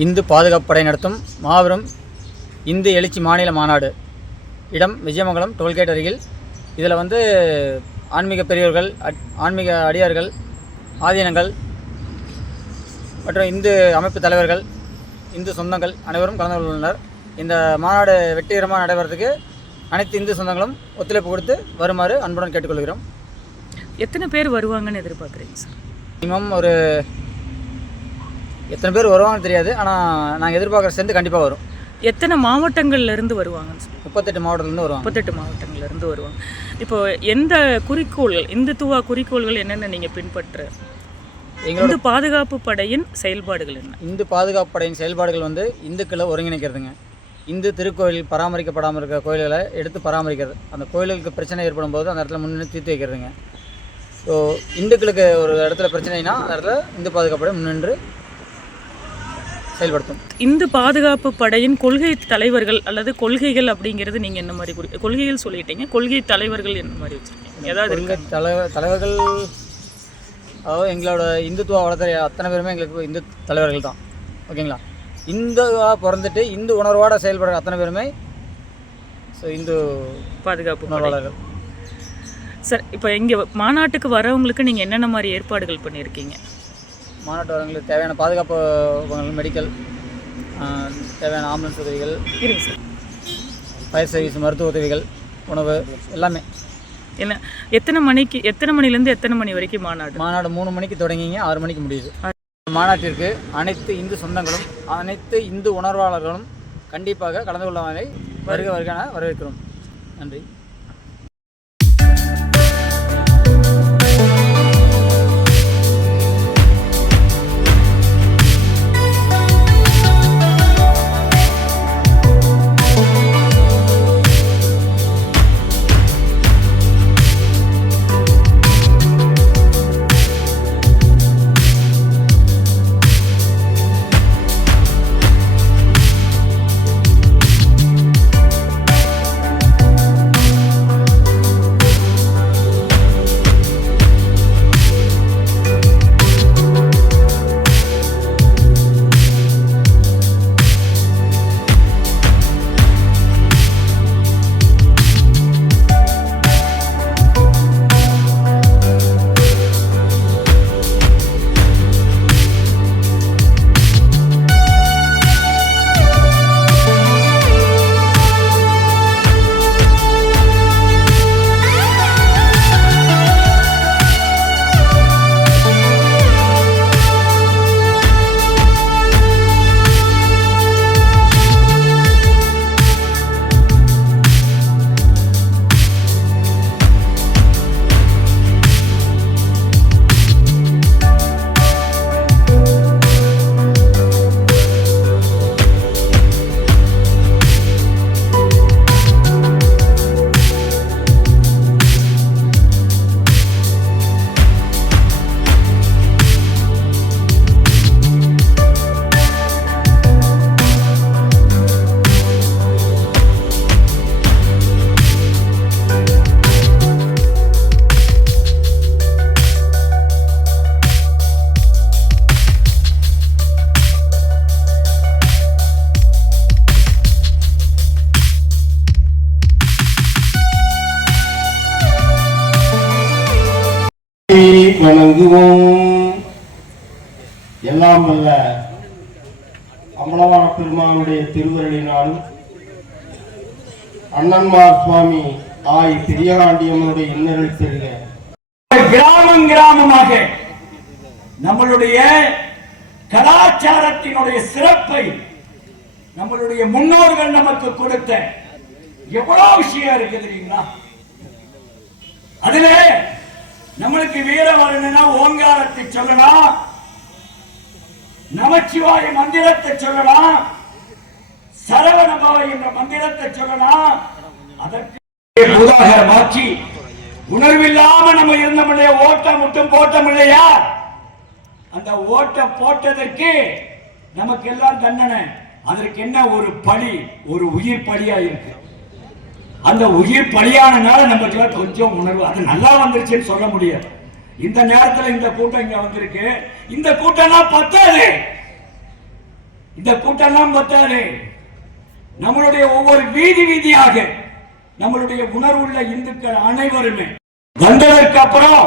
இந்து பாதுகாப்பு படை நடத்தும் மாபெரும் இந்து எழுச்சி மாநில மாநாடு. இடம் விஜயமங்கலம் டோல்கேட் அருகில். இதில் ஆன்மீக பெரியவர்கள், ஆன்மீக அடியார்கள், ஆதீனங்கள் மற்றும் இந்து அமைப்பு தலைவர்கள், இந்து சொந்தங்கள் அனைவரும் கலந்து கொண்டுள்ளனர். இந்த மாநாடு வெற்றிகரமாக நடைபெறதுக்கு அனைத்து இந்து சொந்தங்களும் ஒத்துழைப்பு கொடுத்து வருமாறு அன்புடன் கேட்டுக்கொள்கிறோம். எத்தனை பேர் வருவாங்கன்னு எதிர்பார்க்குறீங்க சார்? மினிமம் ஒரு எத்தனை பேர் வருவாங்கன்னு தெரியாது, ஆனால் நாங்கள் எதிர்பார்க்குற சேர்ந்து கண்டிப்பாக வரும். எத்தனை மாவட்டங்கள்லேருந்து வருவாங்கன்னு சார்? 38 மாவட்டத்துலேருந்து வருவாங்க. 38 மாவட்டங்கள்லேருந்து வருவாங்க. இப்போ எந்த குறிக்கோள்கள், இந்துத்துவ குறிக்கோள்கள் என்னென்ன நீங்கள் பின்பற்ற? இந்து பாதுகாப்பு படையின் செயல்பாடுகள் என்ன? இந்து பாதுகாப்பு படையின் செயல்பாடுகள் இந்துக்களை ஒருங்கிணைக்கிறதுங்க. இந்து திருக்கோயில் பராமரிக்கப்படாமல் இருக்கிற கோயில்களை எடுத்து பராமரிக்கிறது. அந்த கோயிலுக்கு பிரச்சனை ஏற்படும் போது அந்த இடத்துல முன்னின்று தீர்த்து வைக்கிறதுங்க. ஸோ இந்துக்களுக்கு ஒரு இடத்துல பிரச்சனைனா அந்த இடத்துல இந்து பாதுகாப்பு படை முன்னின்று செயல்படுத்தும். இந்து பாதுகாப்பு படையின் கொள்கை தலைவர்கள் அல்லது கொள்கைகள் அப்படிங்கிறது நீங்கள் என்ன மாதிரி கொள்கைகள் சொல்லிட்டீங்க, கொள்கை தலைவர்கள் என்ன மாதிரி வச்சுருக்கீங்க? ஏதாவது கொள்கை தலைவர்கள், அதாவது எங்களோட இந்துத்துவ வளர்த்த அத்தனை பேருமே எங்களுக்கு இந்து தலைவர்கள் தான். ஓகேங்களா? இந்துவாக பிறந்துட்டு இந்து உணர்வோட செயல்படுற அத்தனை பேருமே இந்து பாதுகாப்பு உணர்வாளர்கள். சார், இப்போ இங்கே மாநாட்டுக்கு வரவங்களுக்கு நீங்கள் என்னென்ன மாதிரி ஏற்பாடுகள் பண்ணியிருக்கீங்க? மாநாட்டு வரவங்களுக்கு தேவையான பாதுகாப்பு மெடிக்கல், தேவையான ஆம்புலன்ஸ் உதவிகள் இருக்கு சார், ஃபயர் சர்வீஸ், மருத்துவ உதவிகள், உணவு எல்லாமே. என்ன எத்தனை மணிலேருந்து எத்தனை மணி வரைக்கும் மாநாடு? 3 மணிக்கு தொடங்கிங்க, 6 மணிக்கு முடியுது. மாநாட்டிற்கு அனைத்து இந்து சொந்தங்களும் அனைத்து இந்து உணர்வாளர்களும் கண்டிப்பாக கலந்து கொள்ளாமலை வருக வரவேற்கிறோம். நன்றி. வணங்குவோம். எல்லாம் வல்ல அம்பலவான பெருமானுடைய திருவருளினாலும் அண்ணன்மார் சுவாமி ஆய் பெரியகாண்டியம்மனுடைய இன்னருள் பெருக கிராமமாக நம்மளுடைய கலாச்சாரத்தினுடைய சிறப்பை நம்மளுடைய முன்னோர்கள் நமக்கு கொடுத்த எவ்வளவு விஷயம் இருக்கு தெரியுங்களா? அதுல நம்மளுக்கு வீரம் வரணும்னா ஓங்காரத்தை சொல்லலாம், நமச்சிவாய மந்திரத்தை சொல்லலாம், சரவணபவ என்ற மந்திரத்தை சொல்லலாம். அதற்கு உதாரணமாக்கி உணர்வில்லாம நம்ம இருந்தோம்லையா, ஓட்டம் மட்டும் போட்டோம் இல்லையா, அந்த ஓட்டம் போட்டதற்கு நமக்கு எல்லாம் தண்டனை. அதற்கு என்ன ஒரு பழி, ஒரு உயிர் பழியா இருக்கு. அந்த உயிர் பலியானனால நமக்கு கொஞ்சம் உணர்வு அது நல்லா வந்துருச்சுன்னு சொல்ல முடியாது. இந்த நேரத்தில் இந்த கூட்டம் இங்க வந்திருக்கு. இந்த கூட்டம்லாம் பத்தாது. இந்த கூட்டம்லாம் பத்தாது, நம்மளுடைய ஒவ்வொரு வீதி வீதியாக நம்மளுடைய உணர்வுள்ள இந்துக்கள் அனைவருமே வந்ததற்கு அப்புறம்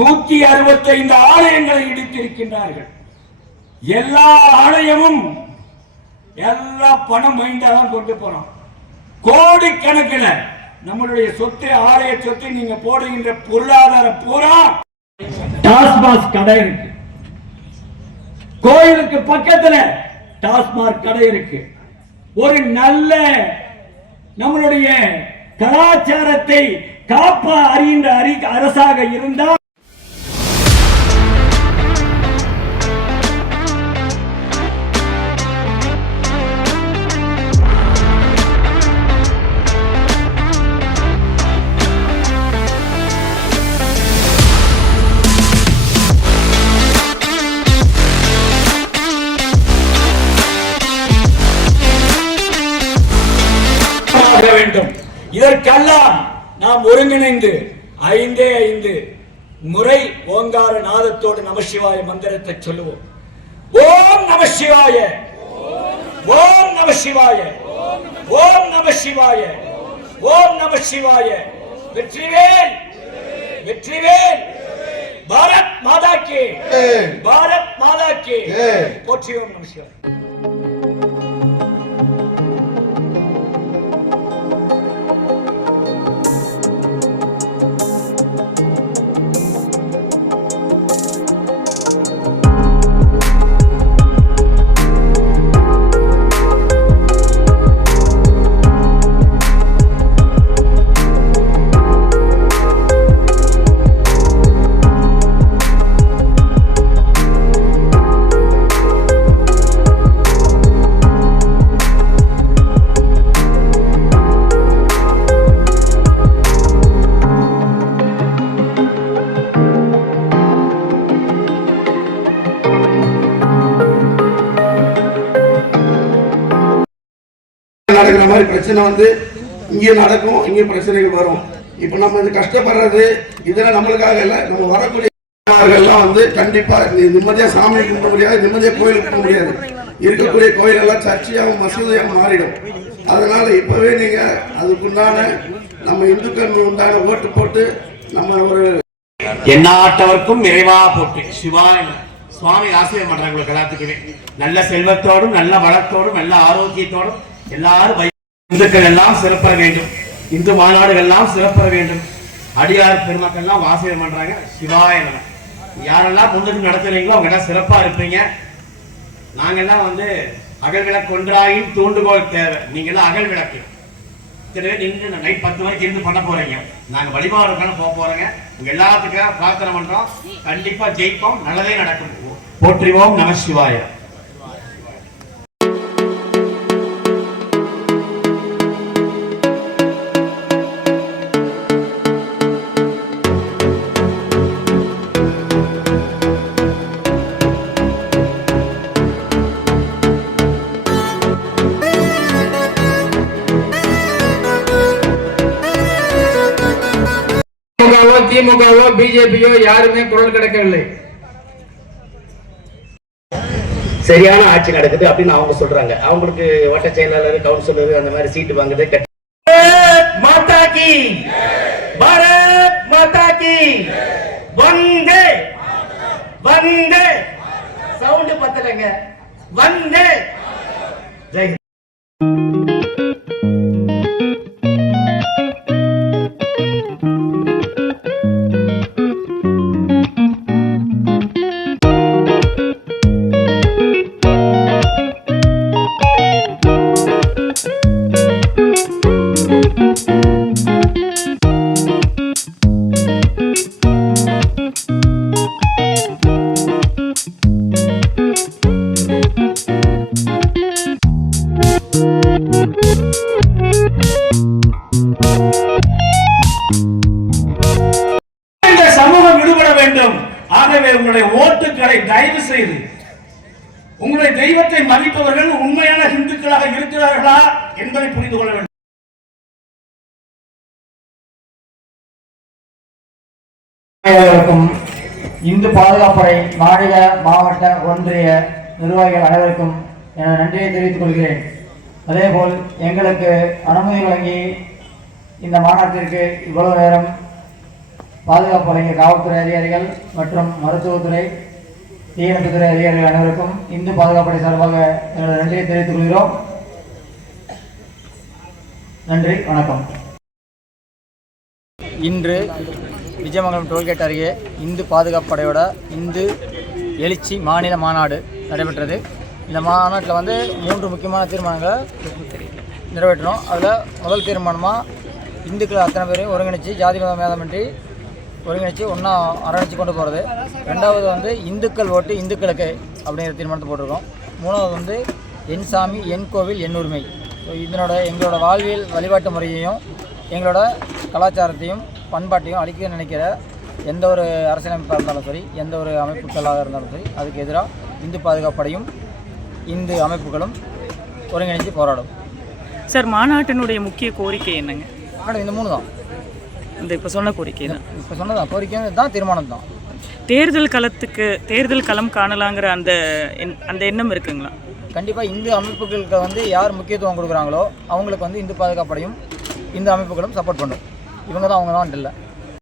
165 ஆலயங்களை இடித்திருக்கின்றார்கள். எல்லா ஆலயமும் எல்லா பணம் மைண்டாதான் கொண்டு போறோம். கோடிக்கணக்கில் நம்மளுடைய சொத்து, ஆலய சொத்து நீங்க போடுகின்ற பொருளாதார பூரா டாஸ்மாக் கடை இருக்கு. கோயிலுக்கு பக்கத்துல டாஸ்மாக் கடை இருக்கு. ஒரு நல்ல நம்மளுடைய கலாச்சாரத்தை காப்ப அறிகின்ற அரசாக இருந்தால் வேண்டும். இதற்கெல்லாம் நாம் ஒருங்கிணைந்து 5 முறை ஓங்கார நாதத்தோடு நமசிவாய மந்திரத்தை சொல்லுவோம். ஓம் நமசிவாய, ஓம் நமசிவாய, ஓம் நமசிவாய, ஓம் நமசிவாய. வெற்றிவேல், வெற்றிவேல். பாரத் மாதா கி, பாரத் மாதா கி. போற்றி. ஓம் நமசிவாய. நடக்கிற மாதிரி பிரச்சனை வந்து இங்கே நடக்கும், இங்கே பிரச்சனைகள் வரும். இப்போ நம்ம இது கஷ்டப்படுறது இதெல்லாம் நம்மளுக்காக இல்லை, நம்ம வரக்கூடிய வந்து கண்டிப்பா நிம்மதியா சாமி கும்பிட முடியாது, நிம்மதியா கோயிலுக்கு போக முடியாது. இருக்கக்கூடிய கோயில் எல்லாம் சர்ச்சையாகவும் மசூதியாகவும் மாறிடும். அதனால இப்பவே நீங்க அதுக்குண்டான நம்ம இந்துக்கள் உண்டான ஓட்டு போட்டு நம்ம ஒரு எந்நாட்டவர்க்கும் நிறைவா போட்டு சிவாய் சுவாமி ஆசீர்வாதம் பண்றாங்க. உங்களுக்கு எல்லாத்துக்குமே நல்ல செல்வத்தோடும் நல்ல வளத்தோடும் நல்ல ஆரோக்கியத்தோடும் எல்லாரும் இந்துக்கள் எல்லாம் சிறப்பற வேண்டும், இந்து மாநாடுகள் எல்லாம் சிறப்பற வேண்டும். அடியார் பெருமக்கள் எல்லாம் ஆசீர்வாதம் பண்றாங்க. சிவாய நம. யாரெல்லாம் முன்னுக்கு நடத்துறீங்களோ அவங்க எல்லாம் சிறப்பா இருப்பீங்க. நாங்கெல்லாம் வந்து அகல் விளக்கு ஒன்றாயின் தூண்டுகோல் தேவை. நீங்க எல்லாம் அகல் விளக்கு நின்று நைட் 10 வரைக்கும் இருந்து பண்ண போறீங்க. நாங்க வழிபாடுக்கான போக போறோங்க. உங்க எல்லாத்துக்காக பிரார்த்தனை பண்றோம். கண்டிப்பா ஜெயிப்போம், நல்லதே நடக்கும். போற்றிவோம் நம சிவாய. திமுகவோ பிஜேபியோ யாருமே குரல் கிடைக்கவில்லை. சரியான ஆட்சி நடக்குது அப்படின்னு அவங்க சொல்றாங்க. அவங்களுக்கு வட்ட செயலாளர், கவுன்சிலர் அந்த மாதிரி சீட்டு வாங்குறது. மாதா கி, பாரத் மாதா கி. வந்தே வந்தே. சவுண்ட் பத்தலங்க. வந்தே. ஜெய். ஆகவே உங்களுடைய ஓட்டுக்களை தயவு செய்து உங்களுடைய தெய்வத்தை மதிப்பவர்கள் உண்மையான இந்துக்களாக இருக்கிறார்களா என்பதை புரிந்து கொள்ள வேண்டும். இந்து பாதுகாப்புப்படை மாநில, மாவட்ட, ஒன்றிய நிர்வாகிகள் அனைவருக்கும் எனது நன்றியை தெரிவித்துக் கொள்கிறேன். அதேபோல் எங்களுக்கு அனுமதி வழங்கி இந்த மாநாட்டிற்கு இவ்வளவு நேரம் பாதுகாப்பு வழங்கிய காவல்துறை அதிகாரிகள் மற்றும் மருத்துவத்துறை, தீயணைப்புத்துறை அதிகாரிகள் அனைவருக்கும் இந்து பாதுகாப்புப்படை சார்பாக எங்களது நன்றியை தெரிவித்துக் கொள்கிறோம். நன்றி, வணக்கம். இன்று விஜயமங்கலம் டோல்கேட் அருகே இந்து பாதுகாப்பு படையோட இந்து எழுச்சி மாநில மாநாடு நடைபெற்றது. இந்த மாநாட்டில் வந்து 3 முக்கியமான தீர்மானங்களை நிறைவேற்றணும். அதில் முதல் தீர்மானமாக இந்துக்கள் அத்தனை பேரையும் ஒருங்கிணைச்சி ஜாதி மேதமின்றி ஒருங்கிணைச்சி ஒன்றா அரவணைச்சி கொண்டு போகிறது. ரெண்டாவது வந்து இந்துக்கள் ஓட்டு இந்துக்களுக்கு அப்படிங்கிற தீர்மானத்தை போட்டிருக்கோம். மூணாவது வந்து என் சாமி என் கோவில் என் உரிமை. ஸோ எங்களோட வாழ்வியல் வழிபாட்டு முறையையும் எங்களோட கலாச்சாரத்தையும் பண்பாட்டையும் அழிக்க நினைக்கிற எந்த ஒரு அரசியலமைப்பாக இருந்தாலும் சரி, எந்த ஒரு அமைப்புகளாக இருந்தாலும் சரி, அதுக்கு எதிராக இந்து பாதுகாப்படையும் இந்து அமைப்புகளும் ஒருங்கிணைந்து போராடும். சார், மாநாட்டினுடைய முக்கிய கோரிக்கை என்னங்க? ஆனால் இந்த 3 தான். இந்த இப்போ சொன்ன கோரிக்கை தான். இப்போ சொன்னதான் கோரிக்கை தான், தீர்மானம் தான். தேர்தல் களம் காணலாங்கிற அந்த எண்ணம் இருக்குங்களா? கண்டிப்பாக இந்து அமைப்புகளுக்கு வந்து யார் முக்கியத்துவம் கொடுக்குறாங்களோ அவங்களுக்கு வந்து இந்து பாதுகாப்படையும் இந்த அமைப்புகளும் சப்போர்ட் பண்ணும். இவங்க தான் அவங்க தான் இல்லை.